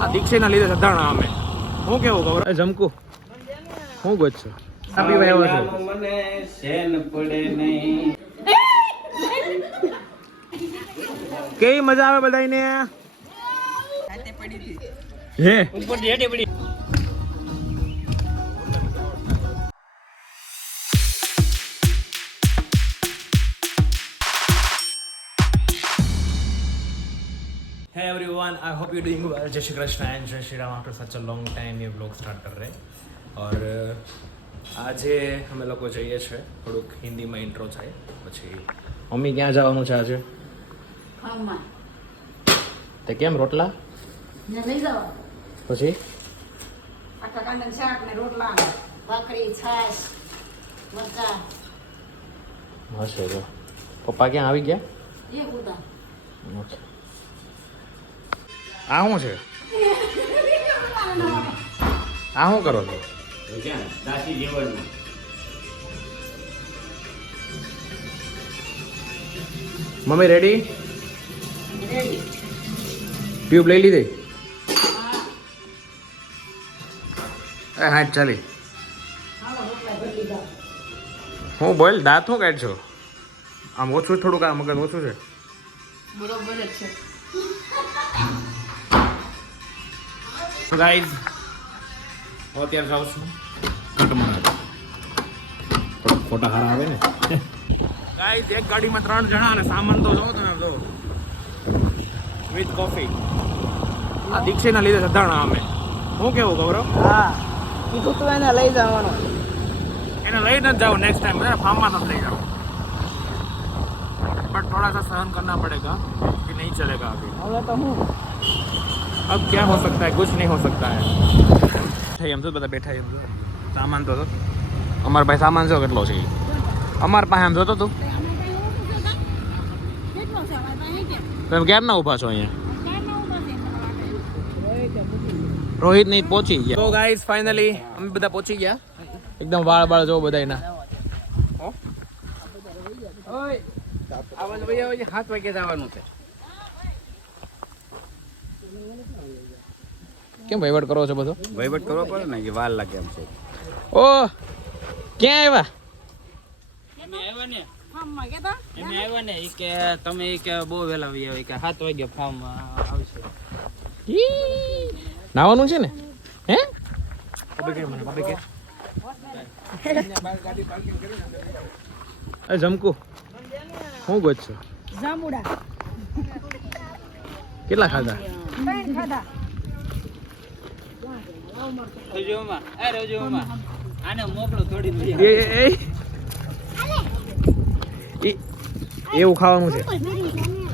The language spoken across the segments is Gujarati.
આ દીક્ષાના લીધે સધાણા અમે. હું કેવું ગૌરવ જમકુ હું ગોત છો આપી ભાઈ આવો છો મને શેન પડે નહીં. કેવી મજા આવે બધાને હાથે પડી હતી હે ઉપર હેઠે પડી. Hey everyone, I hope you're doing well. जय श्री कृष्ण एंड जय Shri Ram. After such a long time ये व्लॉग स्टार्ट कर रहे और આજે અમે લોકો જઈએ છીએ થોડુંક હિન્દીમાં ઇન્ટ્રો થાય પછી મમ્મી ક્યાં જવાનું છે આજે ખાવામાં તે કેમ રોટલા લઈ જાઓ પછી આખા કાંદા શાક ને રોટલા ભાખરી છાશ મરચા હશે તો પપ્પા ક્યાં આવી ગયા એ ઉદા ઓકે આ શું છે આ શું કરો છો દાસી જીવનમાં મમ્મી રેડી રેડી ટ્યુબ લઈ લીધી એ હા ચાલી હાલો રોટલા ભરી લીધા હું બોલ દાંત શું કાઢ છો આમ ઓછું થોડુંક આ મગજ ઓછું છે બરોબર જ છે તો ગાઈઝ હું અત્યારે જાઉં છું કટમણા થોડા ફોટા સારા આવે ને ગાઈઝ એક ગાડીમાં 3 જણા અને સામાન તો જો તમે જો વિથ કોફી આ દીક્ષાના લીધે સધાણા અમે હું કેવું ગૌરવ હા કીધું તું એને લઈ જવાનું એને લઈને જ જાઓ નેક્સ્ટ ટાइम मेरा फार्म में ले जाओ बट थोड़ा सा सहन करना पड़ेगा कि नहीं चलेगा अभी હવે તો હું अब क्या हो सकता है कुछ नहीं हो सकता है हम तो બધા બેઠા એમ જો સામાન તો અમાર ભાઈ સામાન જો કેટલો છે અમાર પાસે આમ જોતો તું તમે ક્યાં ના ઊભા છો અહીંયા રોહિત નહીં પહોંચી ગયા તો ગાઈસ ફાઇનલી અમે બધા પહોંચી ગયા એકદમ વાળ વાળ જો બધા એના ઓય આવવાનું ભાઈ 7 વાગે જવાનું છે. કેમ વહીવટ કરો છો બધો વહીવટ કરવો પડે ને કે વાર લાગે એમ છે. ઓ ક્યાં આવ્યા અમે આવ્યા ને ઈ કે તમે ઈ કે બહુ વહેલા આવી આવે કે 7 વાગે ફોર્મ આવશે. નાવાનું છે ને હે જમકુ હું ગોત છો જાંબુડા કેટલા ખાધા રોજોમાં આને મોકલો થોડી એવું ખાવાનું છે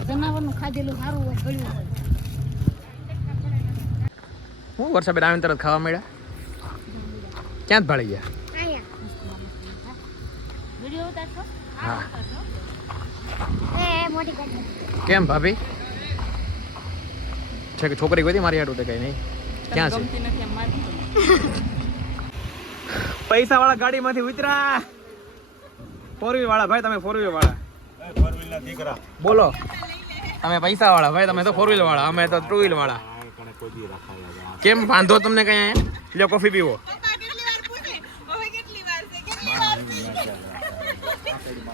જનાવરનું ખાધેલું સારું હોય ગળ્યું હોય હું વર્ષા બેન આવીને તરત ખાવા મળ્યા ક્યાં જ ભાળી ગયા વિડિયો ઉતારશો હા કેમ ભાભી છે કે છોકરી કોઈ મારી હાટું તો કઈ નહીં ક્યાં છે પૈસા વાળા ગાડીમાંથી ઉતરા 4 વાળા ભાઈ તમે 4 વાળા બોલો તમે પૈસા વાળા ભાઈ તમે તો 4 વાળા અમે તો 2 વાળા કેમ બાંધો તમને કઈ લો કોફી પીવો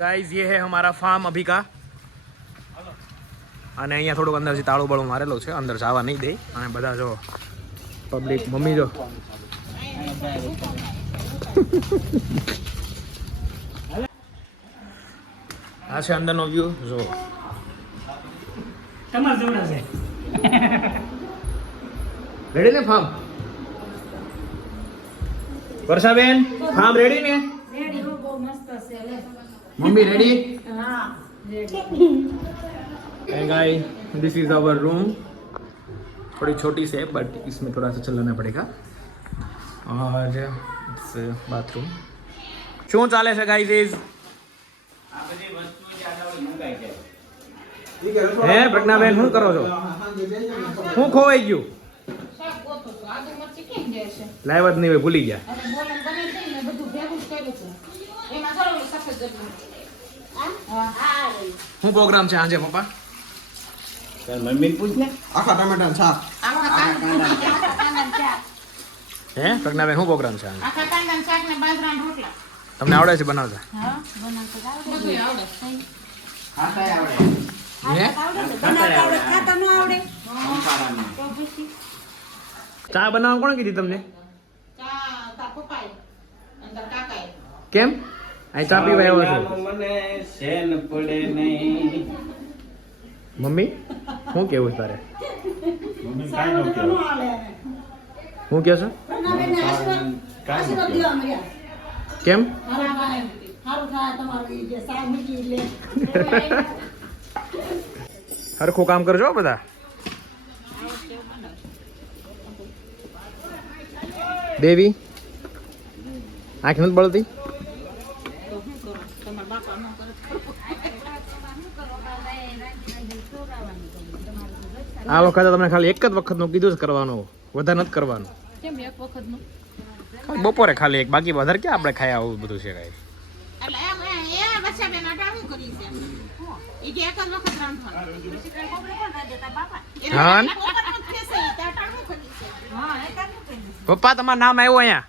गाइस ये है हमारा फार्म अभी का અને અહીંયા થોડુંક અંદરથી તાળું બાળું મારેલું છે અંદર જવા નહીં દે અને બધા જો પબ્લિક મમ્મી જો આ છે અંદરનો વ્યૂ જો તમાર જોડા છે રેડી ને ફાર્મ વર્ષાબેન ફાર્મ રેડી ને રેડી હો બહુ મસ્ત છે લે मम्मी रेडी હા ready and guys this is our room थोड़ी छोटी सी है बट इसमें थोड़ा सा चलाना पड़ेगा और इट्स बाथरूम શું ચાલે છે ગાइस इज આ બધી વસ્તુ જે આડાવડી મંગાઈ છે. હે પ્રજ્ઞાબેન શું કરો છો હું ખોવાઈ ગયું શાક ગોતો છો આદુ મરચી કેમ જાય છે લાઈવ જ નહીં હોય ભૂલી ગયા અને બોલન બને છે ને બધું ભેગું જ કર્યું છે એમાં જરૂર સફેદ જબલું હા હા શું પ્રોગ્રામ છે આજે પપ્પા તાર મમ્મીને પૂછ ને આખા ટમેટા છાપ આખા કાંદા હે પ્રજ્ઞાબેન શું પ્રોગ્રામ છે આનો? આખા કાંદાના શાક ને બાજરાના રોટલા. તમને આવડે છે બનાવતા? હા, બનાવતા આવડે. બધુંય આવડે. હે ખાતા ન આવડે. તો પછી ચા બનાવવા કોણે કીધી તમને? ચા તાર પપ્પાએ અને તાર કાકાએ. કેમ આ ચા પીવા આવ્યો છો? મને શેન પડે નહીં. મમ્મી શું કેવું છે તારે? સારું તો ન હાલે. હું કહો છો? પ્રજ્ઞાબેનને આશીર્વાદ દેવા મળ્યા. કેમ? સારું થાય તમારું ઈ જે સાહેબ મીઠી લે. હરખું કામ કરજો બધા. દેવી આંખ નથી બળતી? આ વખતે તમને ખાલી એક જ વખત નું કીધું છે કરવાનું, વધારે નથી કરવાનું. કેમ એક વખતનું? ખાલી બપોરે ખાલી એક, બાકી વધારે ક્યાં આપણે ખાય આવું બધું છે કાંઈ. એટલે એમ એ બચ્ચાબેન અટાણું કરી છે. ઈ કે એક જ વખત રાંધવાનું. પછી કઈ કોબળે પણ ના દેતા બાપા. હા ને? કોબળનું જ ખેંચે, ઈ તે અટાણું કરી છે. હા, એકાદનું કરી છે. પપ્પા તમારું નામ આવ્યું અહીંયા?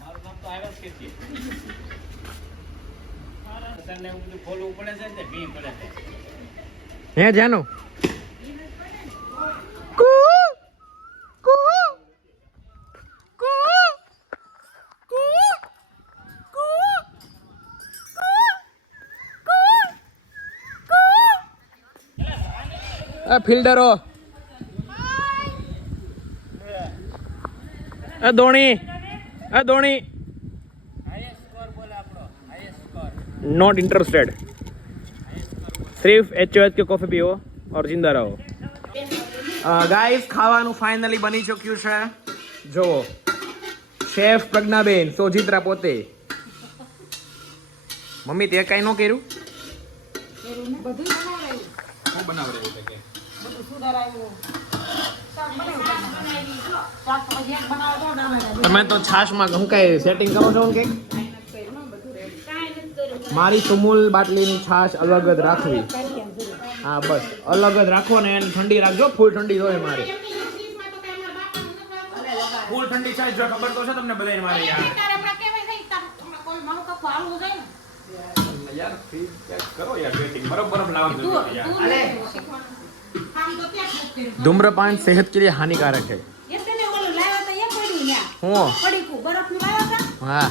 મારું નામ તો આવ્યા જ કે તને એવું બધું ખોલવું પડે છે ને ભી પડે છે. હે જાનું? ફિલ્ડરો ધોણી હાઈએસ્ટ સ્કોર બોલે આપણો હાઈએસ્ટ સ્કોર. नॉट इंटरेस्टेड, सिर्फ HOH के कॉफी पियो और जिंदा रहो. गाइस ખાવાનું ફાઇનલી બની ચૂક્યું છે. જો શેફ પ્રજ્ઞાબેન સોજિત્રા પોતે. મમ્મી તે કઈ નો કર્યું? બધું બનાવરાયું. હું બનાવરાયું છે કે બધું સુધારાયું. શાક બનાવ્યું. શાક તો હજી એક બનાવે તો ડામેડા. તમે તો છાશમાં હું કઈ સેટિંગ કરો છો કે? મારી સુમૂલ બાટલીની છાશ અલગ જ રાખવી. હા બસ અલગ જ રાખો ને એને ઠંડી રાખજો, ફૂલ ઠંડી જોઈએ મારે. ફૂલ ઠંડી છાશ જો ખબર તો છે તમને બધાને મારે યાર. યાર ફ્રીજ ચેક કરો યાર, સેટિંગ બરોબર લાવજો યાર. धूम्रपान सेहत के लिए हानिकारक है. હું હા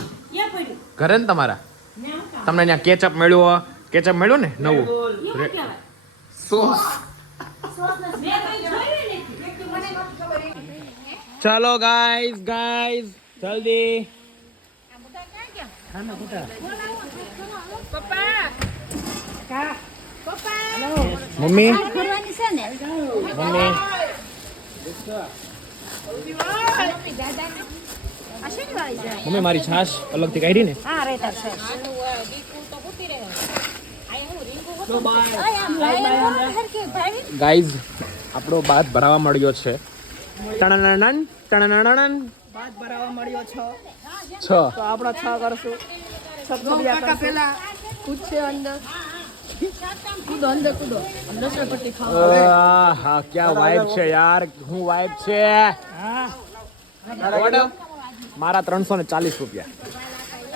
ઘરે ને તમારા તમને ત્યાં કેચઅપ મળ્યું ને નવું સોસ. ચાલો ગાઈઝ જલ્દી. મમ્મી મમ્મી મારી છાશ અલગથી કાઢી ને. ગાઈઝ આપણો ભાત ભરાવા મળ્યો છે. ટણનણન ટણનણન ભાત ભરાવા મળ્યો 6 છ. તો આપણે 6 કરશું. કાકા પેલા કૂદશે અંદર. કૂદો અંદર કૂદો. લસણપટ્ટી ખાવા. હા ક્યાં વાઇબ છે યાર, હું વાઇબ છે. મારા 340 રૂપિયા.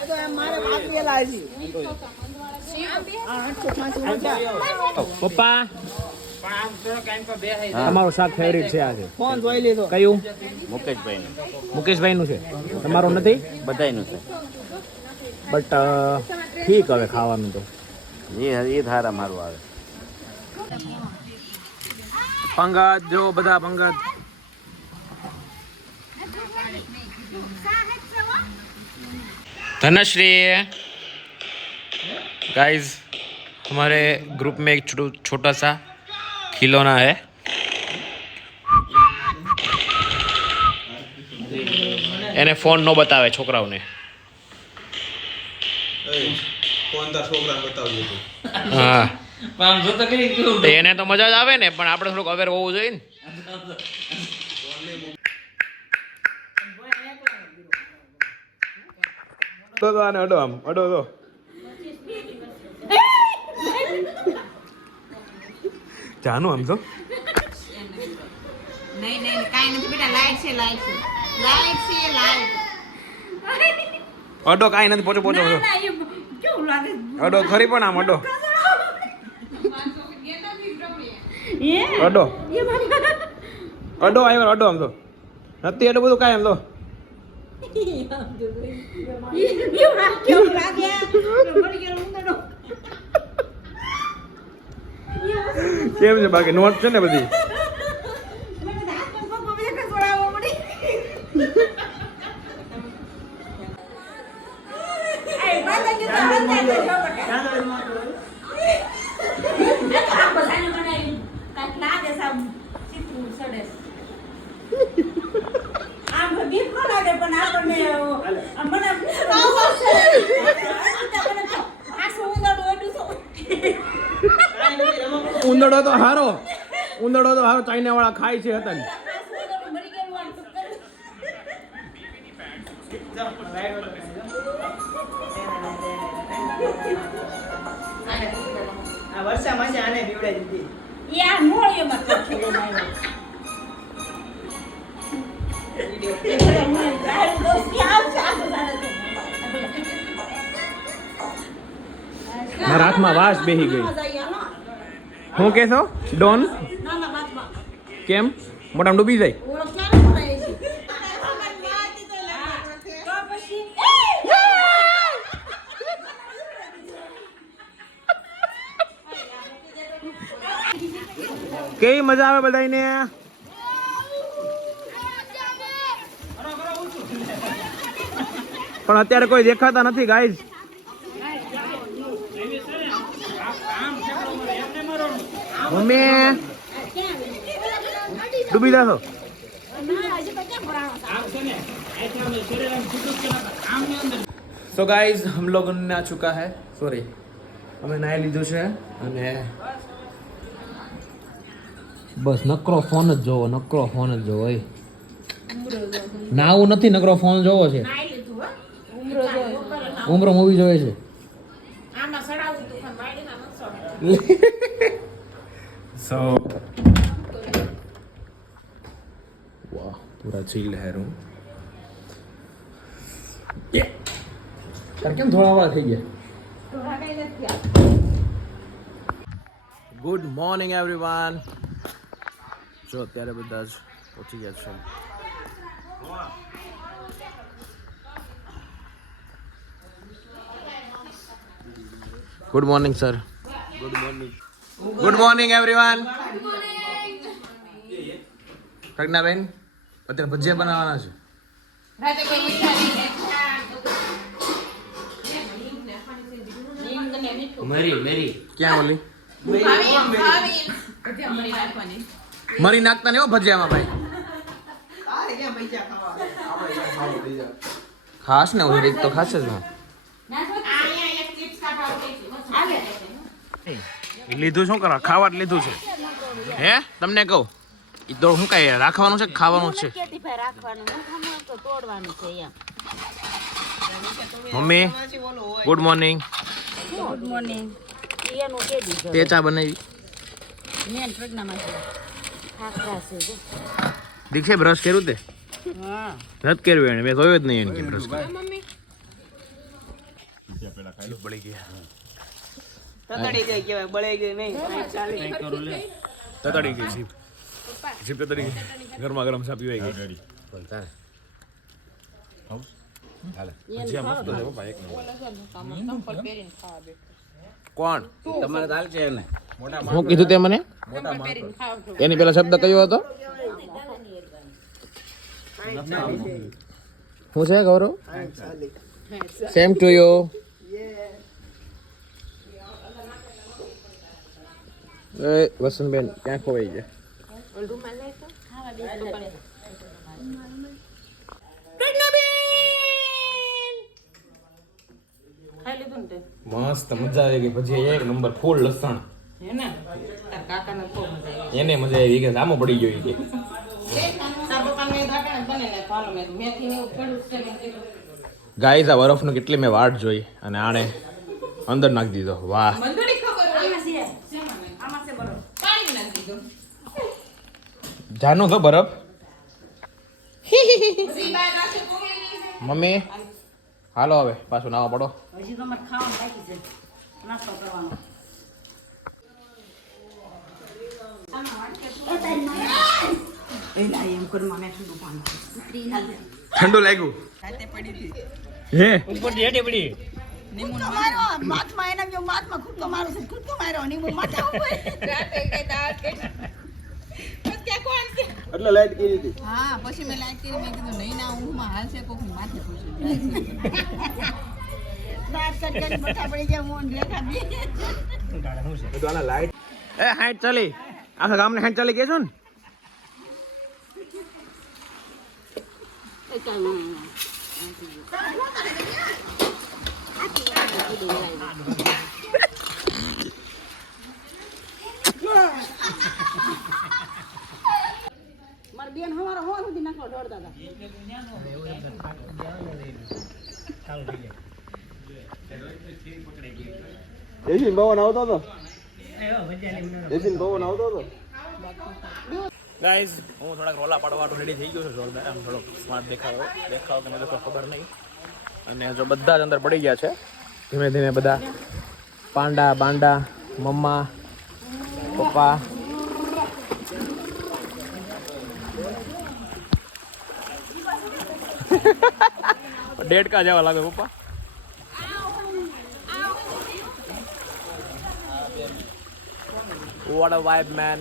તો એમ મારે વાપરેલા છે. પપ્પા પણ આમ તો કાંઈ તો બેહાઈ તમારું શાક ફેવરિટ છે આજે? ફોન જોઈ લીધો. કયું? મુકેશભાઈ મુકેશભાઈ નું છે, તમારું નથી? બધાયનું છે બટ ઠીક હવે ખાવાનું તો એ ધારા મારું આવે. પંગત જો બધા પંગત. धनश्री गाइस हमारे ग्रुप में एक छोटा सा खिलौना है. એને ફોન નો બતાવે છોકરાઓને. હા તો એને તો મજા જ આવે ને, પણ આપણે થોડુંક અવેર હોવું જોઈએ ને. તો આને અડો, આમ અડો તો જાનું આમ તો નહીં કાઈ નથી બેટા, લાઈટ છે. લાઈટ છે લાઈટ. અડો કાંઈ નથી પોચો પોચો કેવું લાગે અડો ખરી પણ આમ અડો હે અડો એ બાબા અડો આવ્યો અડો આમ તો નથી એટલું બધું કાંઈ આમ તો કેવું લાગે મરી ગયેલો ઉંદરડો. કેમ છે બાકી નોટ છે ને બધી ઉંદરડો તો હારો ચાઇના વાળા ખાય છે હતા ને વર્ષામાં છે આને બીવડાવી દીધી. યાર મોળીએ મત ખેલે નાયો. મારા હાથમાં વાસ બેહી ગઈ હું કેસો ડોન કેમ મોટામાં ડૂબી જાય કેવી મજા આવે બધાને પણ અત્યારે કોઈ દેખાતા નથી ગાઈઝ મમ્મી ડૂબી જાશો સો ગાઈઝ हम लोग ने आ चुका है सॉरी અમે નાઈ લીધું છે અને બસ નકરો ફોન જ જોવો એ નાવું નથી નકરો ફોન જોવો છે ઉમરો મૂવી જોવે છે સો વાહ પૂરા ચીલ હે રૂમ કેમ થોડા થઈ ગયા ગુડ મોર્નિંગ એવરીવન જો અત્યારે બધા જ પહોંચી ગયા છે good morning sir good morning everyone Pragnaben અત્યારે ભજીયા બનાવવાના છે મેરી ક્યાં ઓલી મરી નાખતા ને હો ભજીયામાં ભાઈ તારે ક્યાં પૈસા ખાવા? ખાસ ને ઓલી રીત તો ખાસ જ ને એ લીધું શું કરવા ખાવા જ લીધું છે હે તમને કહું એ તો શું કઈ રાખવાનું છે કે ખાવાનું છે mummy good morning good morning એનું કે દીધો તે ચા બનાવી મેન પ્રજ્ઞામાં છે ખાખરા છે જો દીક્ષે બ્રશ કર્યું તે હા નથી કર્યું એને મેં જોયું જ નહીં એને બ્રશ મમ્મી બળી ગયા તતડી ગઈ કહેવાય, બળી ગઈ નહીં. તતડી ગઈ જીપ તતડી ગઈ ગરમા ગરમ ચા પીવાઈ ગઈ કોણ તમારે દાલ છે ને હું કીધું તે મને એની પેલા શબ્દ કયો હતો શું છે ગૌરવ સેમ ટુ યુ એ વસંતબેન ક્યાં ખોવાઈ ગયા મસ્ત મજા આવી ગઈ પછી એક નંબર ફૂલ લસણ એને મજા આવી કે સામો પડી ગયો કે ગાઈસ આ બરફનો કેટલી મેં વાટ જોઈ અને આણે અંદર નાખી દીધો વાહ જાનો તો બરફ મમ્મી હાલો હવે પાછું નાવા પડો. હજી તો અમારે ખાવાનું બાકી છે, નાસ્તો કરવાનો. ઠંડુ લાગ્યું હે ઉપર જેટી પડી એટલે લાઈટ કરી હતી. હા પછી મેં લાઈટ કરી, મેં કીધું નહીં ના ઊંઘમાં હાલશે કોકની માથે પૂછ્યું તો આના લાઈટ એ હાઈટ ચાલી આખા ગામને હાઈટ ચાલી કે છો ને મારી બેન હવારે હોવા સુધી નાખવા દોડતા હતા. એસીન પવન આવતો હતો. એસીન પવન આવતો હતો. ગાઈઝ હું થોડાક રોલા પાડવાનું રેડી થઈ ગયો છું જોરદાર આમ થોડોક સ્માર્ટ દેખાવ કે મને તો ખબર નહીં અને જો બધા જ અંદર પડી ગયા છે ધીમે ધીમે બધા પાંડા બાંડા મમ્મા પપ્પા ડેડકા જેવા લાગે પપ્પા What a vibe, man.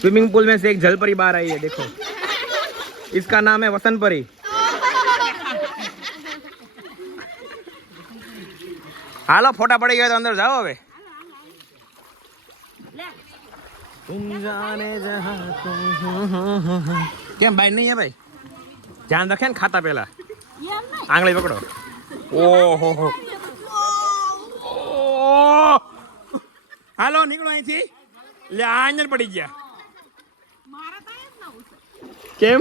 Swimming pool में से एक जलपरी बाहर आई है, देखो इसका नाम है वसंत परी. हालो फोटा पड़ी गया तो अंदर जाओ अबे. तुम जाने जहां तुम क्या भाई नहीं है भाई ध्यान रखे ना खाता पहला आंगली पकड़ो ओहो हो हालो निकलो અહીં થી લે આ અંદર પડી ગયા કેમ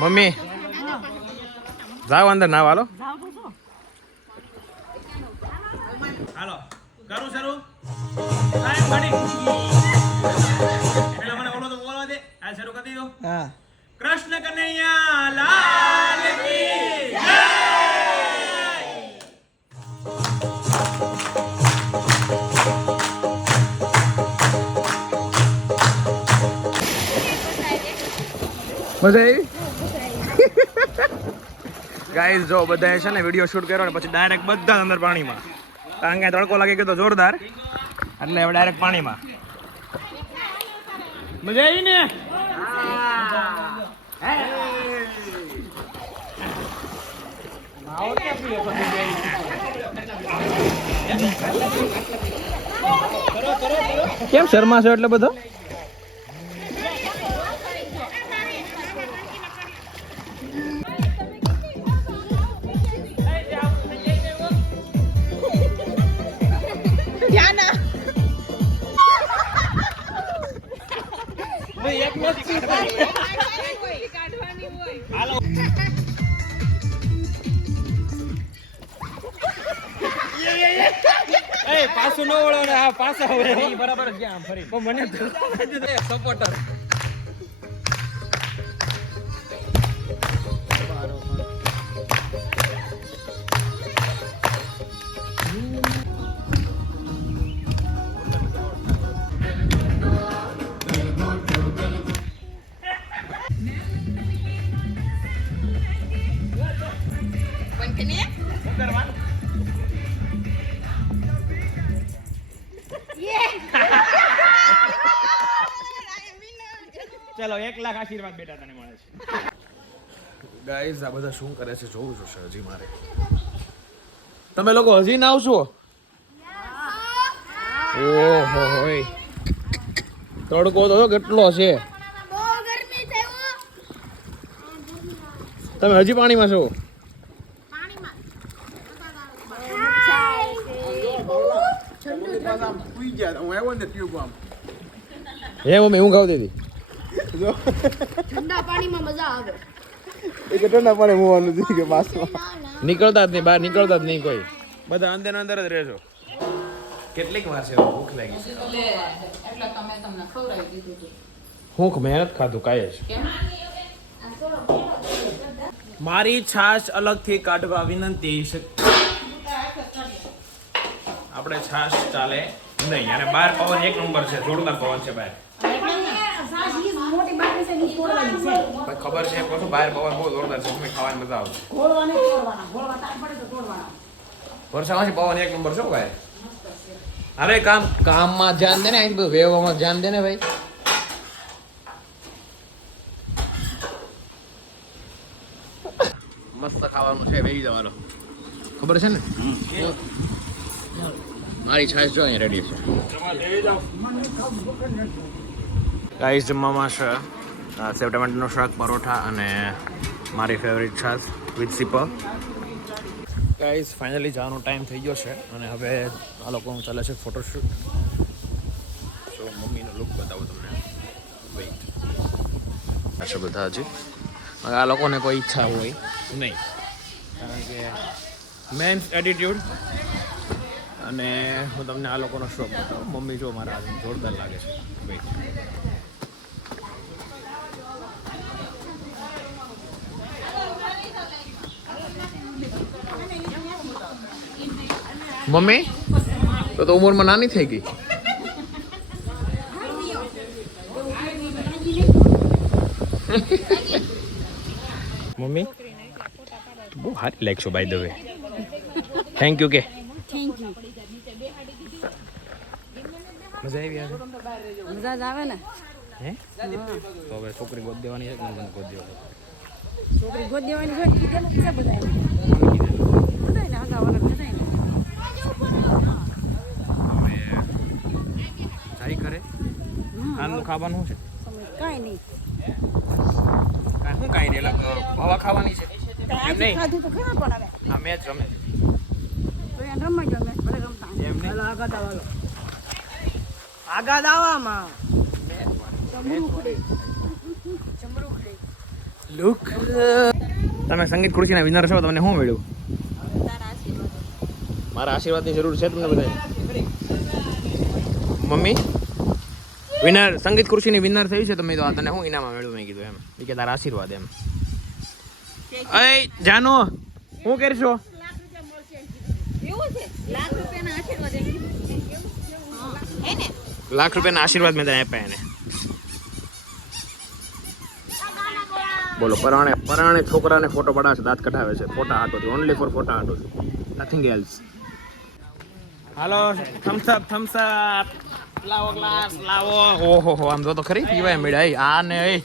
મમ્મી જાઓ અંદર નાવ હાલો હાલો કરું શરૂ ટાઈમ ગાડી એટલે મને બોલો તો બોલવા દે આ શરૂ કરી દો હા. કૃષ્ણ કનૈયા લાલ કી જય મજા આવી ગાઈસ જો બધાએ છે ને વિડીયો શૂટ કર્યો ને પછી ડાયરેક્ટ બધા અંદર પાણીમાં કારણ કે તડકો લાગી ગયો તો જોરદાર એટલે હવે ડાયરેક્ટ પાણીમાં મજા આવી ને કેમ શર્મા છો એટલે બધો પાછું ન વળો ને આ પાછા હવે બરાબર ગયા ફરી મને સપોર્ટર ચલો 1 લાખ આશીર્વાદ બેટા તને મળે છે ગાઈઝ આ બધા શું કરે છે જોવું જોશે હજી મારે તમે લોકો હજી ના આવશો ઓહો હોય તડકો તો કેટલો છે તમે હજી પાણીમાં છો હે મમ્મી હું ખાવ દીધી જો ઠંડા પાણીમાં મજા આવે. એ કે ઠંડા પાણી હોવાનું છે કે બાસમાં નીકળતા જ નહીં, બહાર નીકળતા જ નહીં કોઈ, બધા અંદર ને અંદર જ રહેજો. કેટલીક વાર છે ભૂખ લાગી છે. એટલે તમે તમને ખવડાવી દીધું હતું. હું મહેનત ખાધું કાંઈ જ. મારી છાશ અલગથી કાઢવા વિનંતી છે. આપણે છાશ ચાલે નહીં. અને બહાર પવન એક નંબર છે, જોરદાર પવન છે બહાર. મોટી બાટલી છે ની તોડવાની છે. ભાઈ ખબર છે પાછું બહાર પવન બહુ જોરદાર છે, તમે ખાવાની મજા આવશે. ઘોળવાને તોડવાના. ઘોળવા તાર પડે તો તોડવાના. વરસાદમાંથી પવન એક નંબર છે હો ભાઈ. અરે કામમાં ધ્યાન દે ને, અહીં બધું વેવવામાં ધ્યાન દે ને ભાઈ. મસ્ત ખાવાનું છે, બેસી જવાનું. ખબર છે ને? મારી છાશ જો અહીંયા રેડી છે. ગાઈસ જમવામાં છે સેવ ટમેટાનું શાક, પરોઠા અને મારી ફેવરિટ છાશ વિથ સીપર. ગાઈસ ફાઇનલી જવાનો ટાઈમ થઈ ગયો છે અને હવે આ લોકોનું ચાલે છે ફોટોશૂટ. તો મમ્મીનો લુક બતાવું તમને. વેઇટ આ છે બધા હજી. હવે આ લોકોને કોઈ ઈચ્છા હોય નહીં, કારણ કે મેન્સ એટીટ્યુડ. અને હું તમને આ લોકોનો શોખ બતાવું. મમ્મી જો મારા હાથ જોરદાર લાગે છે. વેઇટ મમ્મી તો ઉંમરમાં નાની થઈ ગઈ. મમ્મી બહુ સારી લાગશો by the way. Thank you કે મજા આવી આજે. મજા જ આવે ને. હે તો હવે છોકરી ગોદ દેવાની છે કે મને ગોદ દેવાની? છોકરી ગોદ દેવાની હોય કીધેલું છે બધાય. બધાય ને હગાવાના બધાય ને. જાય કરે આનું ખાવાનું શું છે? કાંઈ નહીં. શું કાંઈ નહીં, એટલે હવા ખાવાની છે એમ નહીં. ખાધું તો ખરા પણ હવે. આ મેચ રમે તો એને રમવા જો મેં ભલે રમતા. એમ નહીં. આગા દાવામાં લુક તમે સંગીત ખુરશીના વિનર છો, તમને શું મળ્યું? મારા આશીર્વાદની જરૂર છે તમને બધા. મમ્મી વિનર સંગીત ખુરશીની વિનર થઈ છે તમે, તો આ તને શું ઇનામમાં મળ્યું? મેં કીધું એમ કે તારા આશીર્વાદ એમ. અય જાનો શું કરશો? એવું છે? લાખ રૂપિયાના આશીર્વાદ હે ને? લાખ રૂપિયાના આશીર્વાદ મેં તને આપ્યા એને. બોલો પરાણે છોકરાને ફોટો પડાવે છે, દાંત કઢાવે છે ફોટા હાટોથી, ઓનલી ફોર ફોટા હાટોથી, નથિંગ એલ્સ. હાલો થમ્સ અપ લાવો, ગ્લાસ લાવો. ઓહો હો આમ જો તો ખરી પીવાય મળ્યા. આ ને એ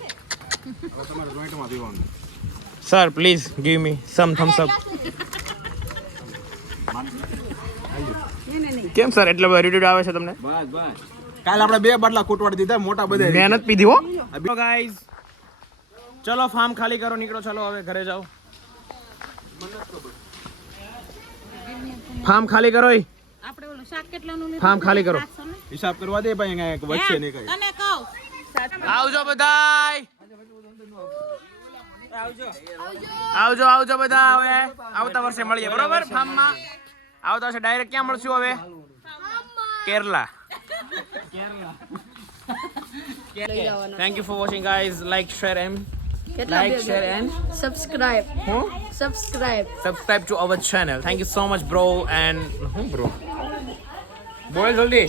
sir please give me some Thums Up. કેમ સર એટલો બધો એટીટ્યુડ આવે છે તમને? બસ બસ કાલ આપણે 2 બાટલા કૂટવાડી દીધા મોટા બધા. મહેનત પીધી હો. ગાઈઝ ચલો ફાર્મ ખાલી કરો, નીકળો, ચલો હવે ઘરે જાઓ. ફાર્મ ખાલી કરો. આપણે ઓલું શાક કેટલાનું લીધું? ફાર્મ ખાલી કરો. હિસાબ કરવા દે ભાઈ, અહીંયા વચ્ચે નહીં કઈ. તને કહું આવજો બધાય. આવજો બધા. હવે આવતા વર્ષે મળીએ બરોબર ફાર્મમાં. આવતા વર્ષે ડાયરેક્ટ ક્યાં મળશું હવે? Kerala. Thank you for watching guys. Like, share and subscribe subscribe to our channel. Thank you so much bro. And bro બોલ જલ્દી.